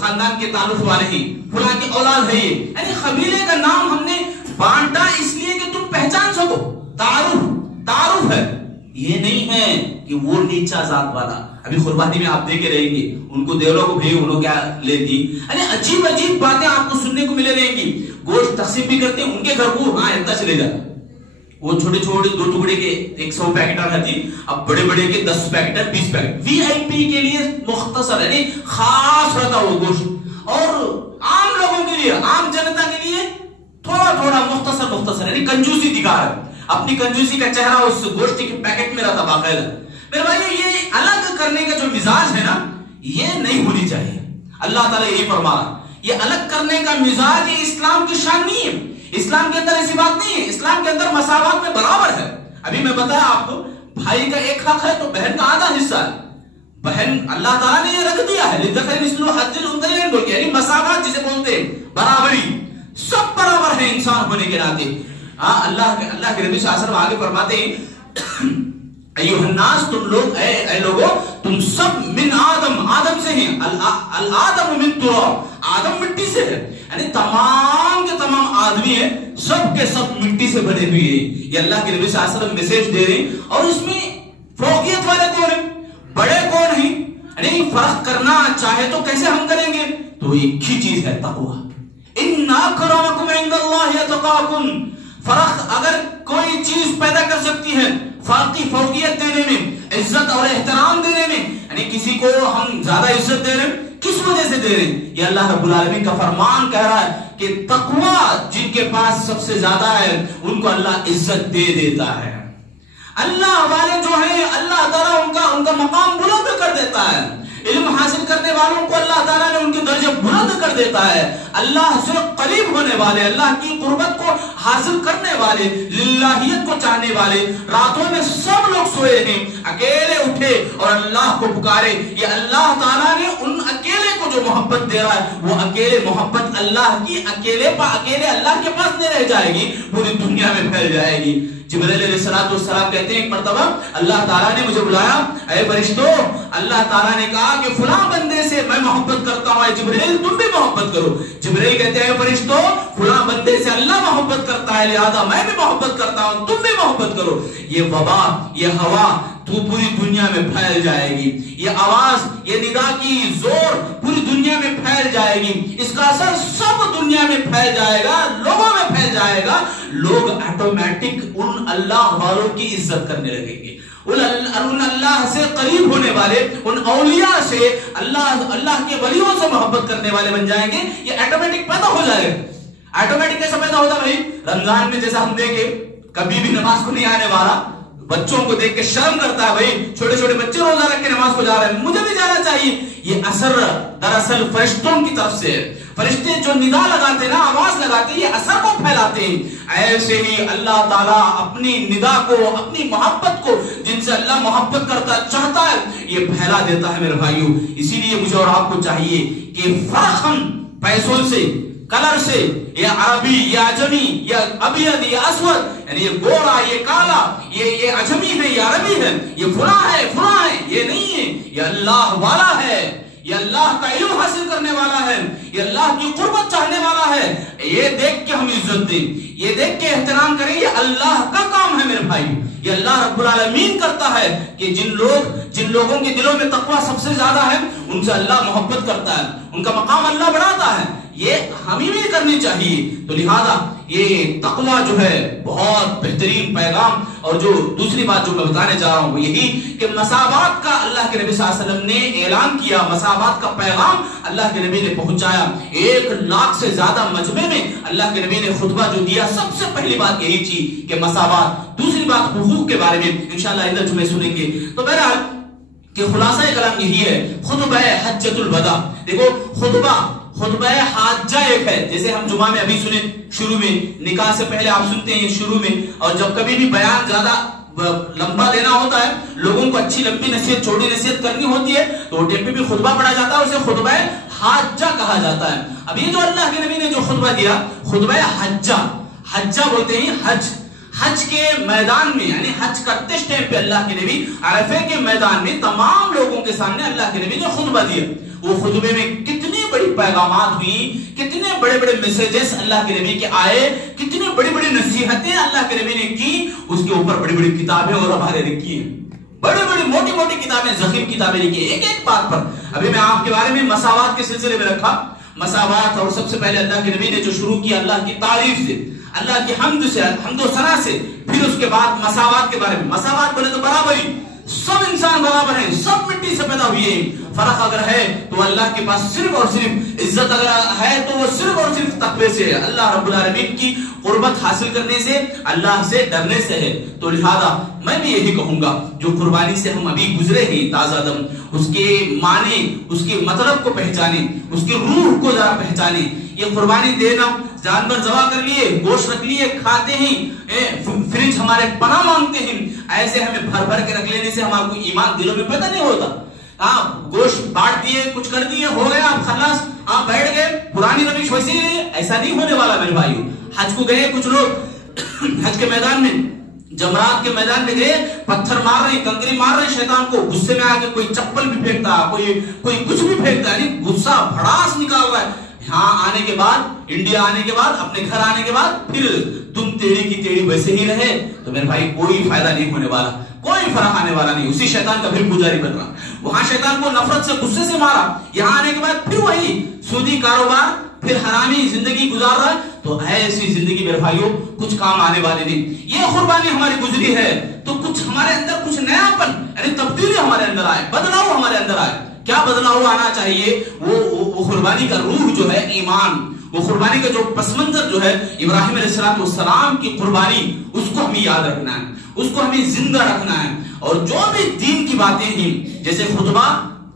خاندان کے تعلق والے ہیں، فلاں کی اولاد ہے، یہ یعنی قبیلے کا نام ہم نے بانٹا اس لیے کہ تم پہچان سکو، تعارف ہے۔ یہ نہیں ہے کہ وہ نیچا ذات والا۔ ابھی قربانی میں آپ دیکھے رہیں گے، ان کو دیولوں کو بھی انہوں کیا لے دی، یعنی عجیب باتیں آپ کو سننے کو ملے رہیں گی۔ گوشت تقسیم بھی کرتے ہیں ان کے گھر کو، ہاں اتنا چلے جاتا، وہ چھوٹے 2 ٹکڑے کے 100 پیکٹ رہتی، اب بڑے کے 10 پیکٹ 20 پیکٹ، وی آئی پی کے لیے مختصر یعنی خاص رہتا وہ گوشت، اور عام لوگوں کے لیے، عام جنتا کے لیے تھوڑا مختصر یعنی کنجوسی دکھا ہے، اپنی کنجوسی کا چہرہ اس گوشت کے پیکٹ میں رہتا باقاعدہ۔ میرے بھائی یہ الگ کرنے کا جو مزاج ہے نا، یہ نہیں ہونی چاہیے۔ اللہ تعالیٰ یہی فرما رہا، یہ الگ کرنے کا مزاج یہ اسلام کی شان نہیں ہے۔ اسلام کے اندر ایسی بات نہیں ہے، اسلام کے اندر مساوات میں برابر ہے۔ ابھی میں بتایا آپ کو، بھائی کا ایک حق ہے تو بہن کا آدھا حصہ ہے۔ بہن اللہ تعالیٰ نے یہ رکھ دیا ہے للذکر مثل حظ الانثیین بول کے، یعنی مساوات جسے بولتے ہیں، برابری، سب برابر ہیں انسان ہونے کے ناطے۔ اللہ کے نبی صلی اللہ علیہ وسلم آگے فرماتے ہیں ایھا الناس، تم لوگ، اے لوگو تم سب من آدم سے ہیں، الآدم من تراب، آدم مٹی سے ہے، یعنی تمام کے تمام آدمی ہیں، سب کے سب مٹی سے بنے ہوئے ہیں۔ یہ اللہ کے نبی صلی اللہ علیہ وسلم میسج دے رہے ہیں، اور اس میں فوقیت والے کون ہیں، بڑے کون ہیں، یعنی فرق کرنا چاہے تو کیسے ہم کریں گے؟ تو ایک ہی چیز ہے، تقوی۔ ان اکرمکم عند اللہ اتقاکم، فرق اگر کوئی چیز پیدا کر سکتی ہے فوقیت دینے میں، عزت اور احترام دینے میں، یعنی کسی کو ہم زیادہ عزت دے رہے ہیں، کس وجہ سے دے رہے ہیں؟ یہ اللہ رب العالمین کا فرمان کہہ رہا ہے کہ تقوی جن کے پاس سب سے زیادہ ہے ان کو اللہ عزت دے دیتا ہے۔ اللہ والے جو ہیں اللہ تعالیٰ ان کا مقام بلند کر دیتا ہے۔ علم حاصل کرنے والوں کو اللہ تعالیٰ نے ان کے درجے بلند کر دیتا ہے۔ اللہ سے قریب ہونے والے، اللہ کی قربت کو حاصل کرنے والے، للہیت کو چاہنے والے، راتوں میں سب لوگ سوئے ہیں، اکیلے اٹھے اور اللہ کو پکارے، یہ اللہ تعالیٰ نے ان اکیلے کو جو محبت دے رہا ہے، وہ اکیلے محبت اللہ کی اکیلے اللہ کے پاس نہیں رہ جائے گی، پوری دنیا میں پھیل جائے گی۔ جبرائیل علیہ السلام کہتے ہیں ایک مرتبہ اللہ تعالیٰ نے مجھے بلایا، اے فرشتوں، اللہ تعالیٰ نے کہا کہ فلاں بندے سے میں محبت کرتا ہوں، اے جبرائیل تم بھی محبت کرو۔ جبرائیل کہتے ہیں اے فرشتوں، فلاں بندے سے اللہ محبت کرتا ہے، لہذا میں بھی محبت کرتا ہوں، تم بھی محبت کرو۔ یہ وبا، یہ ہوا تو پوری دنیا میں پھیل جائے گی، یہ آواز، یہ ندا کی زور پوری دنیا میں پھیل جائے گی، اس کا اثر سب دنیا میں پھیل جائے گا، لوگوں میں پھیل جائے گا۔ لوگ آٹومیٹک ان اللہ والوں کی عزت کرنے لگیں گے، ان اللہ سے قریب ہونے والے، ان اولیاء سے، اللہ کے ولیوں سے محبت کرنے والے بن جائیں گے۔ یہ آٹومیٹک پیدا ہو جائے گا۔ آٹومیٹک کیسے پیدا ہوتا بھائی؟ رمضان میں جیسا ہم دیکھیں کبھی بھی نماز کو نہیں آنے والا، بچوں کو دیکھ کے شرم کرتا ہے، بھائی چھوٹے چھوٹے بچے روزہ رکھ کے نماز کو جا رہے ہیں، مجھے بھی جانا چاہیے۔ یہ اثر دراصل فرشتوں کی طرف سے ہے۔ فرشتے جو ندا لگاتے نا، آواز لگاتے، یہ اثر کو پھیلاتے ہیں۔ ایسے ہی اللہ تعالیٰ اپنی ندا کو، اپنی محبت کو، جن سے اللہ محبت کرتا چاہتا ہے، یہ پھیلا دیتا ہے میرے بھائیوں۔ اسی لیے مجھے اور آپ کو چاہیے کہ فرق ہم پیسوں سے، کلر سے، یہ عربی، یہ عجمی، یہ ابیض، یہ اسود، یعنی یہ گورا، یہ کالا، یہ عجمی ہے، یہ عربی ہے، یہ فلاں ہے، یہ نہیں ہے۔ یہ اللہ والا ہے، یہ اللہ کا علم حاصل کرنے والا ہے، یہ اللہ کی قربت چاہنے والا ہے۔ یہ دیکھ کے ہم عزت دیں، یہ دیکھ کے احترام کریں، یہ اللہ کا کام ہے میرے بھائی۔ یہ اللہ رب العالمین کرتا ہے کہ جن لوگوں کے دلوں میں تقوی سب سے زیادہ ہے، ان سے اللہ محبت کرتا ہے، ان کا مقام اللہ بڑھاتا ہے۔ یہ ہمیں بھی کرنی چاہیے۔ تو لہذا یہ تقوی جو ہے بہت بہترین پیغام، اور جو دوسری بات جو میں بتانے جا رہا ہوں وہ یہی کہ مساوات کا اللہ کے نبی صلی اللہ علیہ وسلم نے اعلان کیا، مساوات کا پیغام اللہ کے نبی نے پہنچایا۔ 1,00,000 سے زیادہ مجمع میں اللہ کے نبی نے خطبہ جو دیا، سب سے پہلی بات یہی تھی کہ مساوات۔ دوسری بات حقوق کے بارے میں انشاءاللہ اندر جمعے سنیں گے۔ تو بہرحال کہ خلاصہ کلام یہی ہے، خطبہ حجۃ الوداع۔ دیکھو خطبہ حاجہ ایک ہے، جیسے ہم جمعہ میں ابھی سنے، شروع میں نکاح سے پہلے آپ سنتے ہیں شروع میں، اور جب کبھی بھی بیان زیادہ لمبا لینا ہوتا ہے، لوگوں کو اچھی لمبی نصیحت، چھوٹی نصیحت کرنی ہوتی ہے، تو وہ ٹائم پہ بھی خطبہ پڑھا جاتا ہے، اسے خطبہ حاجہ کہا جاتا ہے۔ اب یہ جو اللہ کے نبی نے جو خطبہ دیا، خطبہ حجہ بولتے ہیں حج کے میدان میں، یعنی حج کرتے ٹائم پہ اللہ کے نبی عرفے کے میدان میں تمام لوگوں کے سامنے اللہ کے نبی نے خطبہ دیا۔ وہ خطبے میں کتنی بڑی پیغامات ہوئی، کتنے بڑے بڑے میسیجز اللہ کے نبی کے آئے، کتنی بڑی بڑی نصیحتیں اللہ کے نبی نے کی، اس کے اوپر بڑی بڑی کتابیں اور ہمارے لکھی ہیں، بڑی بڑی موٹی موٹی کتابیں، ضخیم کتابیں لکھی ہیں ایک بات پر۔ ابھی میں آپ کے بارے میں مساوات کے سلسلے میں رکھا، مساوات، اور سب سے پہلے اللہ کے نبی نے جو شروع کیا اللہ کی تعریف سے، اللہ کی حمد سے، حمد و ثنا سے، پھر اس کے بعد مساوات کے بارے میں۔ مساوات بولے تو برابری، سب انسان برابر ہیں، سب مٹی سے پیدا ہوئے ہیں۔ فرق اگر ہے تو اللہ کے پاس صرف اور صرف عزت اگر ہے تو وہ صرف اور صرف تقوی سے ہے، اللہ رب العالمین کی قربت حاصل کرنے سے، اللہ سے ڈرنے سے ہے۔ تو لہذا میں بھی یہی کہوں گا، جو قربانی سے ہم ابھی گزرے ہیں تازہ دم، اس کے معنی، اس کے مطلب کو پہچانیں، اس کی روح کو ذرا پہچانیں۔ یہ قربانی دینا، جانور ذبح کر لیے، گوشت رکھ لیے، کھاتے ہیں، فریج ہمارے پناہ مانگتے ہیں، ایسے ہمیں بھر بھر کے رکھ لینے سے ہمارا کوئی ایمان دلوں میں پیدا نہیں ہوتا۔ آپ گوشت بانٹ دیے، کچھ کر دیے، ہو گیا، آپ خلاص، آپ بیٹھ گئے، پرانی روش ویسے ہی رہی، ایسا نہیں ہونے والا میرے بھائیو۔ حج کو گئے کچھ لوگ، حج کے میدان میں، جمرات کے میدان میں گئے، پتھر مار رہے ہیں، کنکری مار رہے ہیں، شیطان کو غصے میں آ کے کوئی چپل بھی پھینکتا، کوئی کچھ بھی پھینکتا ہے، یعنی غصہ بھڑاس نکال رہا ہے۔ یہاں آنے کے بعد، انڈیا آنے کے بعد، اپنے گھر آنے کے بعد پھر تم تیڑی کی تیڑی ویسے ہی رہے، تو میرے بھائی کوئی فائدہ نہیں ہونے والا، کوئی فرق آنے والا نہیں، اسی شیطان کا پھر پجاری بن رہا۔ وہاں شیطان کو نفرت سے، غصے سے مارا، یہاں آنے کے بعد پھر وہی سودی کاروبار، پھر حرامی زندگی گزار رہا ہے۔ تو ایسی زندگی میرے بھائیوں کچھ کام آنے والے نہیں۔ یہ قربانی ہماری گزری ہے تو کچھ ہمارے اندر کچھ نیا پن، یعنی تبدیلی ہمارے اندر آئے، بدلاؤ ہمارے اندر آئے۔ کیا بدلاؤ آنا چاہیے؟ وہ قربانی کا روح جو ہے ایمان، وہ قربانی کا جو پس منظر جو ہے ابراہیم علیہ السلام کی قربانی، اس کو ہمیں یاد رکھنا ہے، اس کو ہمیں زندہ رکھنا ہے۔ اور جو بھی دین کی باتیں ہیں، جیسے خطبہ،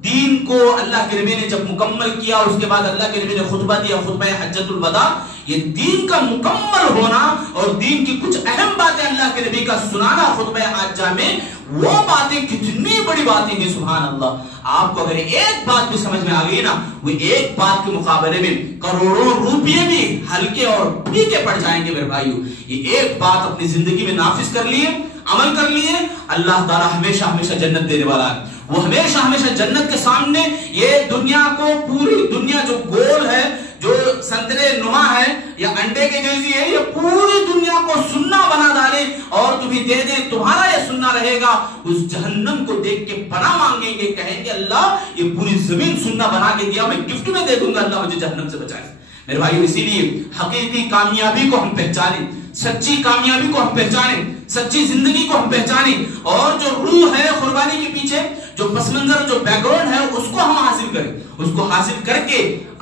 دین کو اللہ کے نبی نے جب مکمل کیا، اس کے بعد اللہ کے نبی نے خطبہ دیا، خطبہ حجۃ الوداع، یہ دین کا مکمل ہونا اور دین کی کچھ اہم باتیں اللہ کے نبی کا سنانا خطبہ حاجہ میں، وہ باتیں کتنی بڑی باتیں ہیں سبحان اللہ. آپ کو اگر ایک بات بھی سمجھ میں آ گئی نا، وہ ایک بات کے مقابلے میں کروڑوں روپیے بھی ہلکے اور پھیکے پڑ جائیں گے میرے بھائیو. یہ ایک بات اپنی زندگی میں نافذ کر لیے، عمل کر لیے، اللہ تعالیٰ ہمیشہ ہمیشہ جنت دینے والا ہے. وہ ہمیشہ ہمیشہ جنت کے سامنے یہ دنیا کو، پوری دنیا جو گول ہے، جو سنترے نما ہے یا انڈے کے جیسی ہے، یہ پوری دنیا کو سننا بنا ڈالے اور تمہیں دے دے، تمہارا یہ سننا رہے گا. اس جہنم کو دیکھ کے پناہ مانگیں گے، کہیں گے اللہ یہ پوری زمین سننا بنا کے دیا، میں گفٹ میں دے دوں گا، اللہ مجھے جہنم سے بچائے. میرے بھائیو اسی لیے حقیقی کامیابی کو ہم پہچانیں، سچی کامیابی کو ہم پہچانیں، سچی زندگی کو ہم پہچانیں، اور جو روح ہے قربانی کے پیچھے، جو پس منظر، جو بیک گراؤنڈ ہے، اس کو ہم حاصل کریں. اس کو حاصل کر کے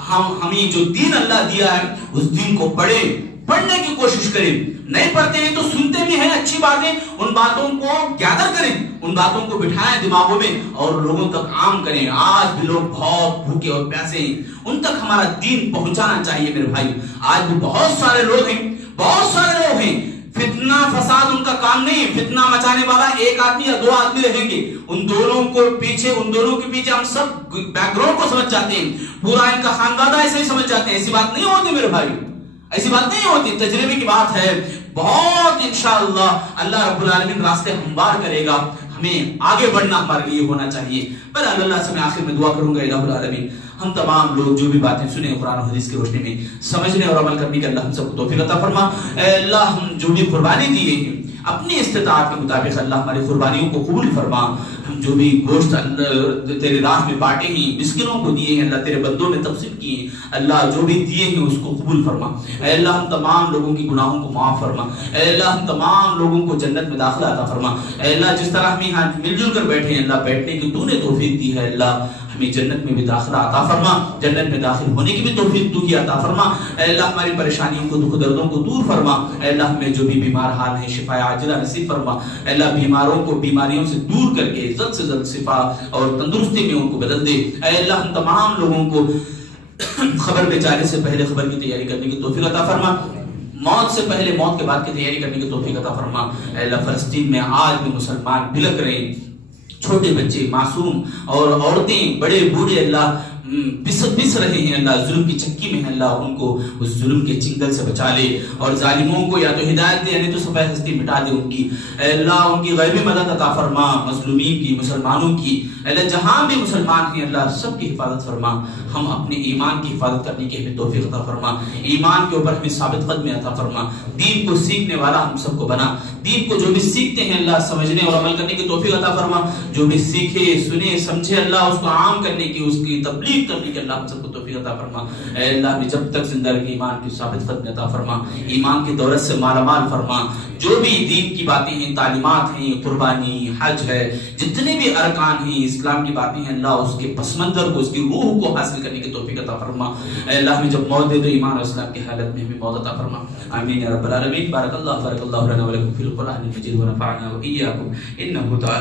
ہمیں جو دین اللہ دیا ہے اس دین کو پڑھنے کی کوشش کریں. نہیں پڑھتے ہیں تو سنتے بھی ہیں اچھی باتیں، ان باتوں کو گیدر کریں، ان باتوں کو بٹھائیں دماغوں میں اور لوگوں تک عام کریں. آج بھی لوگ بہت بھوکے اور پیاسے ہیں، ان تک ہمارا دین پہنچانا چاہیے میرے بھائی. آج بھی بہت سارے لوگ ہیں، بہت سارے لوگ ہیں، فتنہ فساد ان کا کام نہیں. فتنہ مچانے والا ایک آدمی یا دو آدمی رہیں گے، ان دونوں کے پیچھے ہم سب بیک گراؤنڈ کو سمجھ جاتے ہیں، پورا ان کا خاندان ایسے ہی سمجھ جاتے ہیں. ایسی بات نہیں ہوتی میرے بھائی، ایسی بات نہیں ہوتی، تجربے کی بات ہے. بہت انشاءاللہ اللہ رب العالمین راستے ہموار کرے گا. ہمیں آگے بڑھنا ہمارے لیے ہونا چاہیے. پر اللہ سے میں آخر میں دعا کروں گا، الہ العالمین ہم تمام لوگ جو بھی باتیں سنیں قرآن و حدیث کی روشنی میں سمجھنے اور عمل کرنے کے اللہ ہم سب کو توفیق عطا فرما. اے اللہ ہم جو بھی قربانی دیے ہیں اپنی استطاعت کے مطابق اللہ ہماری قربانیوں کو قبول فرما. ہم جو بھی گوشت تیرے راہ میں بانٹے ہیں، مسکینوں کو دیے ہیں، اللہ تیرے بندوں میں تقسیم کیے ہیں، اللہ جو بھی دیے ہیں اس کو قبول فرما. اے اللہ ہم تمام لوگوں کی گناہوں کو معاف فرما. اے اللہ ہم تمام لوگوں کو جنت میں داخلہ عطا فرما. اے اللہ جس طرح ہم یہاں مل جل کر بیٹھے ہیں، اللہ بیٹھنے کی تو نے توفیق دی ہے، اللہ ہمیں جنت میں بھی داخلہ عطا فرما، جنت میں داخل ہونے کی بھی توفیق تو کی عطا فرما. اے اللہ ہماری پریشانیوں کو، دکھ دردوں کو دور فرما. اے اللہ ہمیں جو بھی بیمار حال ہیں شفا عاجلہ نصیب فرما. اے اللہ بیماروں کو بیماریوں سے دور کر کے جلد سے جلد شفا اور تندرستی میں ان کو بدل دے. اے اللہ ہم تمام لوگوں کو خبر میں جانے سے پہلے خبر کی تیاری کرنے کی توفیق عطا فرما، موت سے پہلے موت کے بعد کی تیاری کرنے کی توفیق عطا فرما. اے اللہ فلسطین میں آج بھی مسلمان بھلک رہے ہیں، چھوٹے بچے، معصوم اور عورتیں، بڑے بوڑھے اللہ پس رہے ہیں، اللہ ظلم کی چکی میں ہے، اللہ ان کو اس ظلم کے چنگل سے بچا لے اور ظالموں کو یا تو ہدایت دے یعنی تو سفید ہستی مٹا دے ان کی. اے اللہ ان کی غیبی مدد عطا فرما، مظلومین کی، مسلمانوں کی. اے اللہ جہاں بھی مسلمان ہیں اللہ سب کی حفاظت فرما. ہم اپنے ایمان کی حفاظت کرنے کی ہمیں توفیق عطا فرما، ایمان کے اوپر ہمیں ثابت قدمی عطا فرما، دین کو سیکھنے والا ہم سب کو بنا. دین کو جو بھی سیکھتے ہیں اللہ سمجھنے اور عمل کرنے کی توفیق عطا فرما. جو بھی سیکھے سنے سمجھے اللہ اس کو عام کرنے کی، اس کی تبلیغ کرنے کی اللہ ہم سب کو توفیق عطا فرما. اے اللہ ہمیں جب تک زندہ رکھے ایمان کی ثابت قدمی عطا فرما، ایمان کی دولت سے مالا مال فرما. جو بھی دین کی باتیں ہیں، تعلیمات ہیں، قربانی، حج ہے، جتنے بھی ارکان ہیں اسلام کی باتیں ہیں اللہ اس کے پس منظر کو، اس کی روح کو حاصل کرنے کی توفیق عطا فرما. اے اللہ ہمیں جب موت دے تو ایمان اور اسلام کی حالت میں ہمیں موت عطا فرما. آمین یا رب العالمین. بارک اللہ لنا ولکم فی القرآن المجید ونفعنا وإياكم إنه تعالى